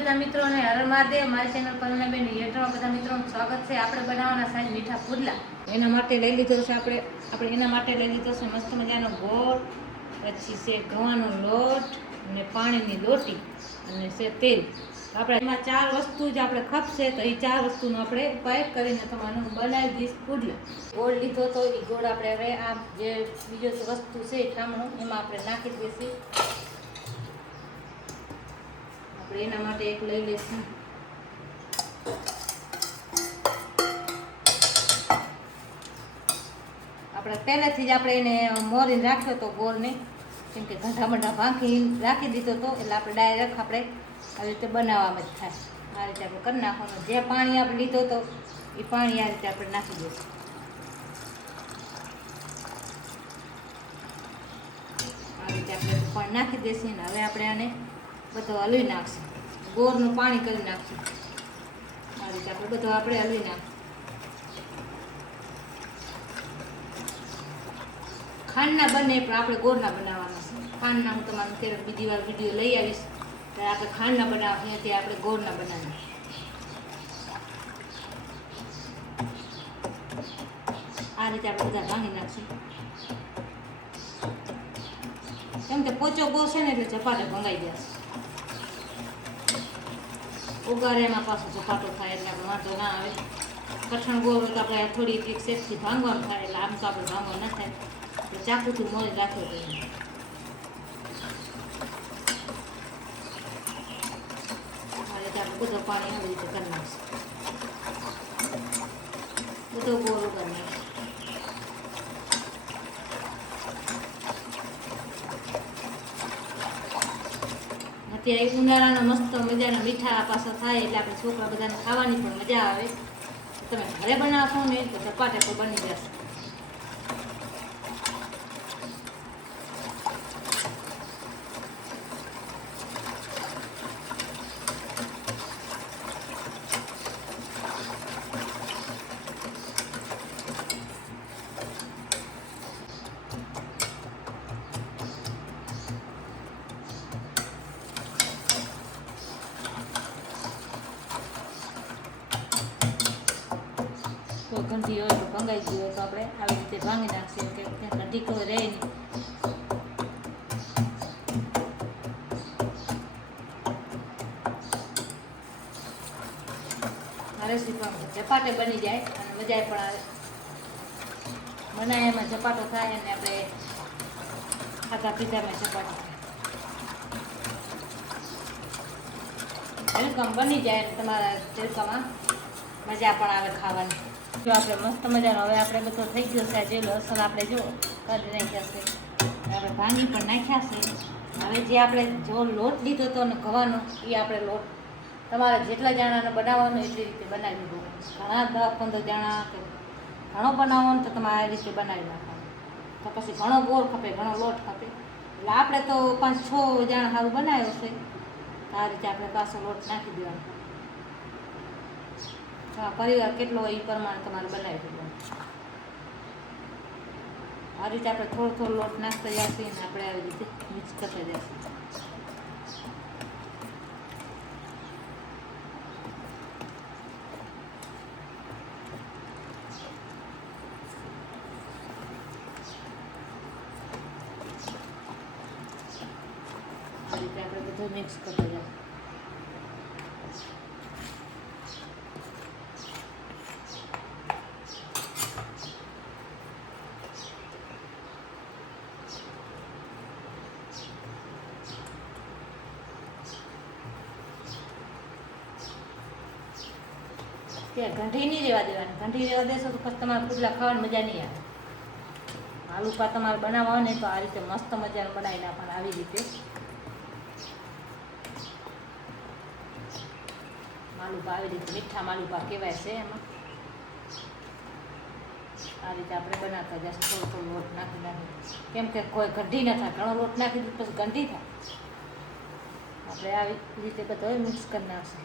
બધા મિત્રોને હર મહાદેવ મારી ચેનલ પર બેન હેઠળ બધા મિત્રોનું સ્વાગત છે। આપણે બનાવવાના સાહેબ મીઠા પુડલા। એના માટે લઈ લીધો છે આપણે એના માટે લઈ લીધો છે મસ્ત મજાનો ગોળ, પછી છે ઘઉંનો લોટ અને પાણીની લોટી અને છે તેલ। આપણે એમાં 4 વસ્તુ જ આપણે ખપશે, તો એ 4 વસ્તુનો આપણે પેક કરીને તમારું બનાવી દઈશ પુડલા। ગોળ લીધો તો એ ગોળ આપણે હવે આ જે બીજો વસ્તુ છે ઠામણું એમાં આપણે નાખી દઈશું। આપણે એના માટે એક લઈ લઈશું। આપણે પહેલેથી જ આપણે એને મોરીને રાખ્યો તો ગોળને, કેમ કે ગંઠા બંઠા ભાંખી રાખી દીધો તો એટલે આપણે ડાયરેક્ટ આપણે આવી રીતે બનાવવામાં જ થાય। આ રીતે આપણે કરી નાખવાનું। જે પાણી આપણે લીધો તો એ પાણી આ રીતે આપણે નાખી દઈશું। આ રીતે આપણે પાણી નાખી દઈશું ને હવે આપણે આને બધું હલવી નાખશું। ગોળનું પાણી કરી નાખશું। આ રીતે આપણે બધું આપણે હલવી નાખશું। ખાંડના બને પણ આપણે ગોળના બનાવવાના છે। ખાંડના હું તમારું ત્યારે બીજી વાર વિડીયો લઈ આવીશ, ત્યારે આપણે ખાંડના બનાવવા ત્યાં આપણે ગોળના બનાવીએ। આ રીતે આપણે બધા ભાંગી નાખશું, કેમ કે પોચો ગોળ છે ને એટલે ઝપાટે ભંગાઈ જશે। ઉગારે એમાં પાછો ઝપાટો થાય એટલે આપણે વાંધો ના આવે। કઠણ ગોળ તો આપણે થોડી એક સેટથી ભાંગવાનું થાય, એટલે આમ તો આપણે ભાંગવા ના થાય, એટલે ચાકુથી મોજ રાખવો જોઈએ। આ રીતે આપણે બધો પાણી આવી રીતે કરી નાખશું, બધો ગોળ ઉગાડી નાખશું। અત્યારે ઉનાળાના મસ્ત મજાના મીઠા પાછા થાય એટલે આપણે છોકરા બધાને ખાવાની પણ મજા આવે। તમે ઘરે બનાવશો ને તો ઝપાટે તો બની જશે। કોઈ ઘંટી હોય તો ભંગાઈ ગઈ હોય તો આપણે આવી રીતે ભાંગી નાખીએ, કે ત્યાં ઘંટી કોઈ રહે નહીં। આ રેસીપી ઝપાટે બની જાય અને મજા પણ આવે। બનાય એમાં ઝપાટો થાય અને આપણે ખાતા પીધામાં ઝપાટો થાય। વેલકમ બની જાય અને તમારા વેલકમમાં મજા પણ આવે ખાવાની। જો આપણે મસ્ત મજાનો હવે આપણે બધો થઈ ગયો છે। જે લસણ આપણે જો કરી નાખ્યા છે, આપણે ભાંગી પણ નાખ્યા છે। હવે જે આપણે જો લોટ લીધો હતો ને ઘવાનો, એ આપણે લોટ તમારે જેટલા જણાને બનાવવાનો એટલી રીતે બનાવી દો। ઘણા 10-15 જણા કે ઘણો બનાવવાનો તો તમારે આ રીતે બનાવી નાખવાનો। તો પછી ઘણો ગોળ ખપે, ઘણો લોટ ખપે, એટલે આપણે તો 5-6 જણા સારું બનાવ્યો છે, આ રીતે આપણે પાછો લોટ નાખી દેવાનો। પરિવાર કેટલો હોય એ પ્રમાણે તમારે બનાવી દેવાનું। આ રીતે આપણે થોડો થોડો લોટ નાખતા જઈશું અને આપણે આવી રીતે મિક્સ કરતા જઈશું। આ રીતે આપણે બધું મિક્સ કરતા જઈશું। ત્યાં ઘંટી નહીં રહેવા દેવાની। ઘંટી રહેવા દેશો તો પછી તમારે પુડલા ખાવાની મજા નહીં આવે। આલુ પા તમારે બનાવવા હોય ને તો આ રીતે મસ્ત મજાનું બનાવી નાખવાનું। આવી રીતે માલુપા, આવી રીતે મીઠા માલુપા કહેવાય છે એમાં। આ રીતે આપણે બનાવતા જઈશું, થોડો થોડો લોટ નાખી નાખી, કેમ કે કોઈ ઘંટી ન થાય। ઘણો લોટ નાખી દીધો પછી ઘંટી થાય। આપણે આવી રીતે બધો મિક્સ કરી નાખશું।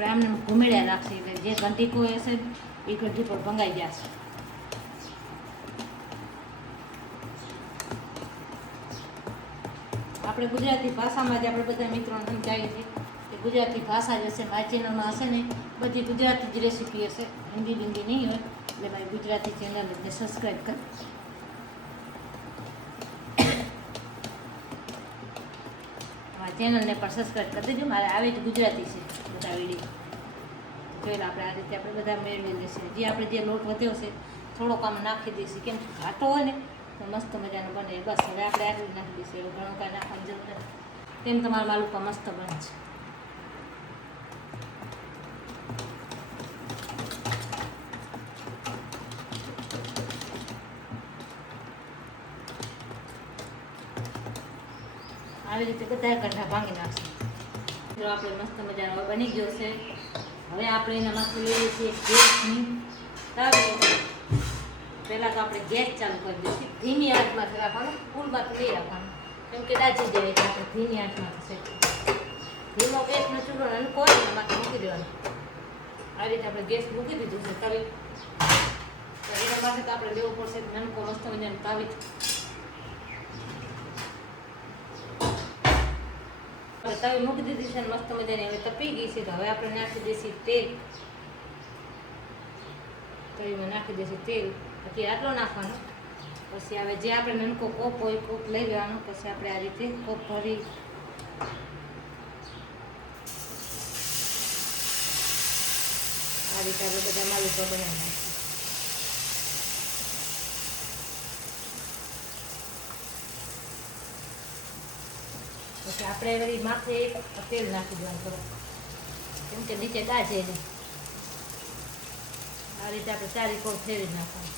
આપણે આમને ઘૂમેડ્યા રાખશે એટલે જે ઘંટીકો હશે એ ઘંટી પર ભંગાઈ જશે. આપણે ગુજરાતી ભાષામાં જ આપણે બધા મિત્રોને સમજાવીએ છીએ કે ગુજરાતી ભાષા જ હશે. મારી ચેનલમાં હશે ને બધી ગુજરાતી જ રેસીપી હશે, હિન્દી નહીં હોય. એટલે મારી ગુજરાતી ચેનલને સબસ્ક્રાઈબ કરી ચેનલને પણ સબસ્ક્રાઈબ કરી દેજો. મારે આવે જ ગુજરાતી છે બધા વિડીયો. જોઈને આપણે આ રીતે આપણે બધા મેળવી લઈશું. જે આપણે જે લોટ વધ્યો છે થોડોક આમ નાખી દઈશું, કેમ ઘાટો હોય ને તો મસ્ત મજાનો બને. બસ હવે આપણે આટલું નાખી દઈશું, એવું ઘણું કાંઈ નાખવાની જરૂર નથી. તેમ તમારા માલુકા મસ્ત બને છે. આવી રીતે બધા ગંઠા ભાંગી નાખશું. જો આપણે મસ્ત મજાનો બની ગયો છે. હવે આપણે એનામાંથી લઈએ છીએ ગેસની તાવી. પહેલાં તો આપણે ગેસ ચાલુ કરી દઈશું. ધીમી આંચમાંથી રાખવાનું, ફૂલમાંથી નહીં રાખવાનું, કેમ કે દાજી જાય એટલે આપણે ધીમી આંચમાં થશે. ધીમો ગેસનો ચૂલો નનકો હોય ને એમાંથી મૂકી દેવાનો. આ રીતે આપણે ગેસ મૂકી દીધું છે તવી. તો એના માટે તો આપણે લેવું પડશે નનકો મસ્ત મજાનો તાવી. તવી મૂકી દીધી છે ને મસ્ત મજાની હવે તપી ગઈ છે. તો હવે આપણે નાખી દઈશું તેલ. તવીમાં નાખી દઈશું તેલ. પછી આટલો નાખવાનો. પછી હવે જે આપણે નનકો કોપ હોય કોપ લઈ લેવાનો. પછી આપણે આ રીતે કોપ ભરી આ રીતે આપણે બધા માલુકા બનાવી નાખીએ. પછી આપણે વળી માથે તેલ નાખી દેવાનું થોડું, કેમ કે નીચે દાજે નહીં. આ રીતે આપણે ચારી કોર ફેરવી નાખવાનું.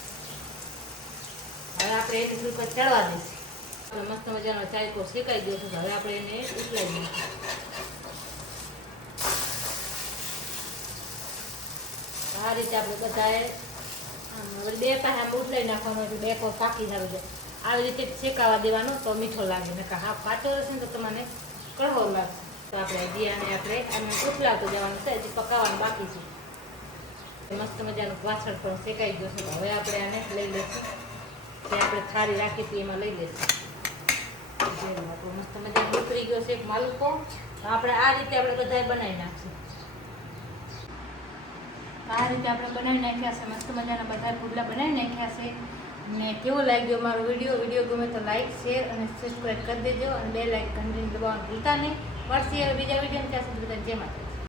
હવે આપણે એક ઉપર ચડવા દઈશું. આપણે મસ્ત મજાનો ચારી કોર શેકાઈ ગયો છે. હવે આપણે એને ઉતલાવી દઈશું. આ રીતે આપણે બધાએ બે પાસે આમ ઉતલાવી નાખવાનું એટલે બે કોર પાકી સારું જાય. આવી રીતે શેકાવા દેવાનો તો મીઠો લાગે ને હાફ કાચો રહેશે ને તો તમને કડવો લાગશે. તો આપણે જીરાને આપણે આને ઉથલાવતું જવાનું છે. હજી પકાવવાનું બાકી છે. મસ્ત મજાનું વાસણ પણ શેકાઈ ગયું છે. હવે આપણે આને લઈ લઈશું. જે આપણે થાળી રાખી હતી એમાં લઈ લઈશું. મસ્ત મજાનો ઉતરી ગયો છે એક માલુકો. આપણે આ રીતે આપણે બધાએ બનાવી નાખશું. આ રીતે આપણે બનાવી નાખ્યા છે. મસ્ત મજાના બધા પુડલા બનાવી નાખ્યા છે. ને કેવો લાગ્યો મારો વિડીયો ગમે તો લાઈક શેર અને સબસ્ક્રાઈબ કરી દેજો. અને બે લાઈક ઘંટીને દબાવવાનું ભૂલતા નહીં. મળશે બીજા વિડીયો ત્યાં સુધી બધા જય માતા.